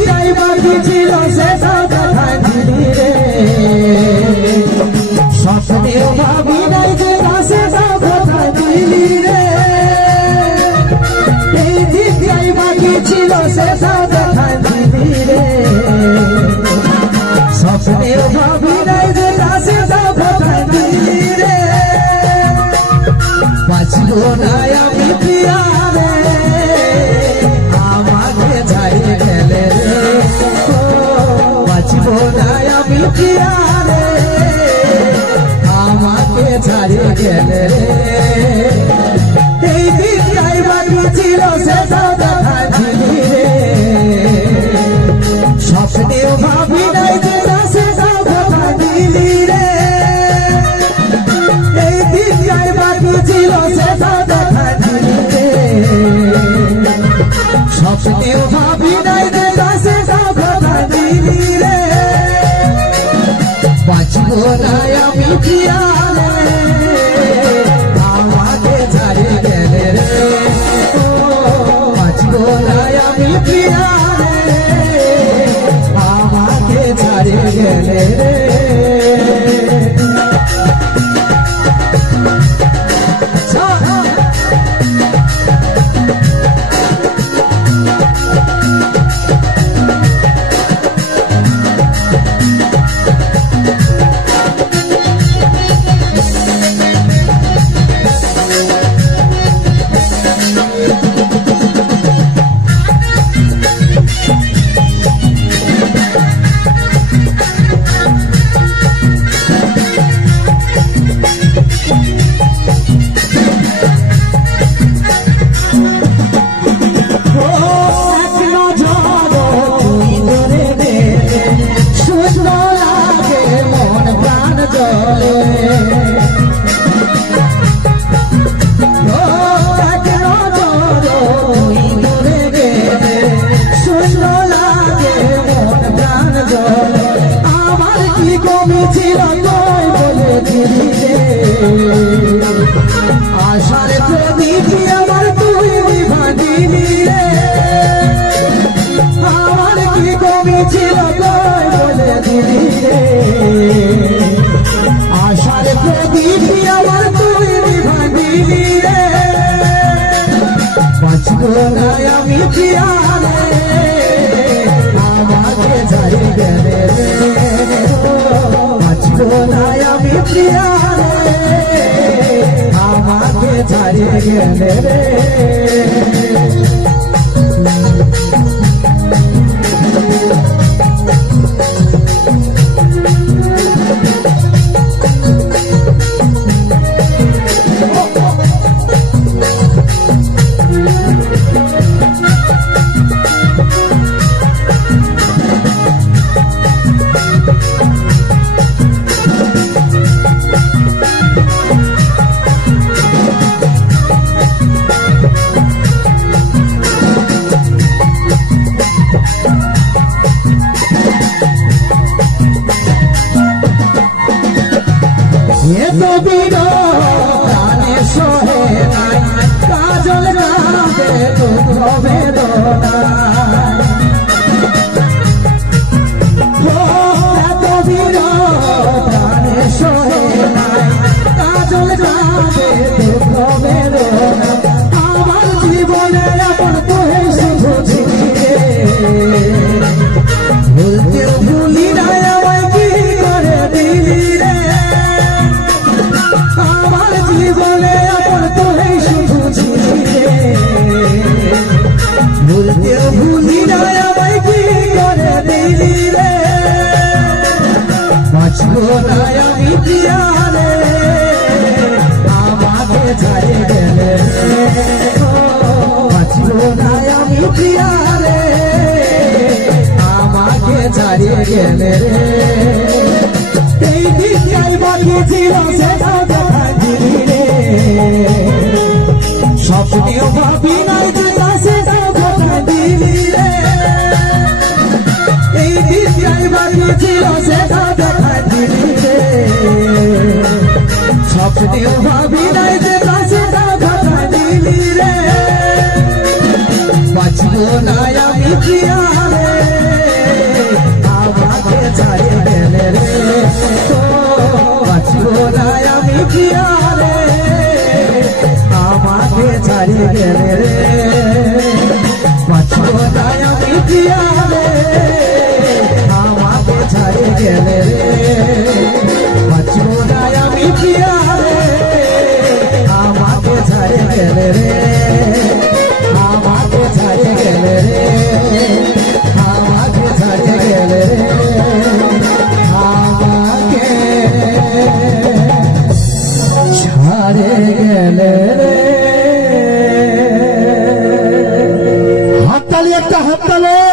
দিকটাই বাকি ছিল সেটাও দেখায় দিলি রে স্বপ্নেও ভাবি নাই যে সেটাও কোথায় দিলি রে এই দিকটাই বাকি ছিল সেটাও দেখায় দিলি রে স্বপ্নেও ভাবি নাই যে সেটাও কোথায় দিলি রে বাঁচব না আমি প্রিয়ারে আমাকে ছাড়িয়ে গেলে রে বাঁচব না আমি প্রিয়ারে আমাকে ছাড়িয়ে গেলে রে এই দিকটাই বাকি ছিল সেটাও দেখায় দিলি রে স্বপ্নেও ভাবি নাই যে সেটাও কোথায় দিলি রে এই দিকটাই বাকি ছিল সেটাও দেখায় দিলি রে স্বপ্নেও ভাবি নাই যে সেটাও কোথায় দিলি রে বাঁচব না আমি প্রিয়ারে আমাকে ছাড়িয়ে গেলে রে বাঁচব না আমি প্রিয়ারে আমাকে ছাড়িয়ে গেলে রে আশার প্রদীপ আমার তুই নিভা দিলি রে আমার কি কমি ছিল তুই বলে দিলি রে আশার প্রদীপ আমার তুই নিভা দিলি রে বাঁচব না আমি প্রিয়ারে আমাকে ছাড়িয়ে গেলে রে বাঁচব না আমি প্রিয়ারে আমাকে ছাড়িয়ে গেলে রে প্রাণে সহে নাই কাজল কাঁদে দুঃখ বেদনা এত প্রাণে সহে নাই কাজল কাঁদে দুঃখ বেদনা আমার জীবনে এখন তুই শুধু ছিলি রে ভুলতে ভুলি নাই আমায় কি করে দিলি রে আমার জীবনে এখন তুই শুধু ছিলি রে ভুলতেও ভুলি না আমায় কি করে দিলি রে বাঁচব না আমি প্রিয়ারে আমাকে ছাড়িয়ে গেলে বাঁচব না আমি প্রিয়ারে আমাকে ছাড়িয়ে গেলে রে এই দিকটাই বাকি ছিল সেটাও দেখায় দিলি রে স্বপ্নেও ভাবি নাই যে সেটাও দেখায় দিলি রে এই দিকটাই বাকি ছিল সেটাও দেখায় দিলি রে স্বপ্নেও ভাবি নাই যে সেটাও দেখায় দিলি রে বাঁচব না আমি প্রিয়ারে হারে গেলে রে। হাততালি, একটা হাততালি।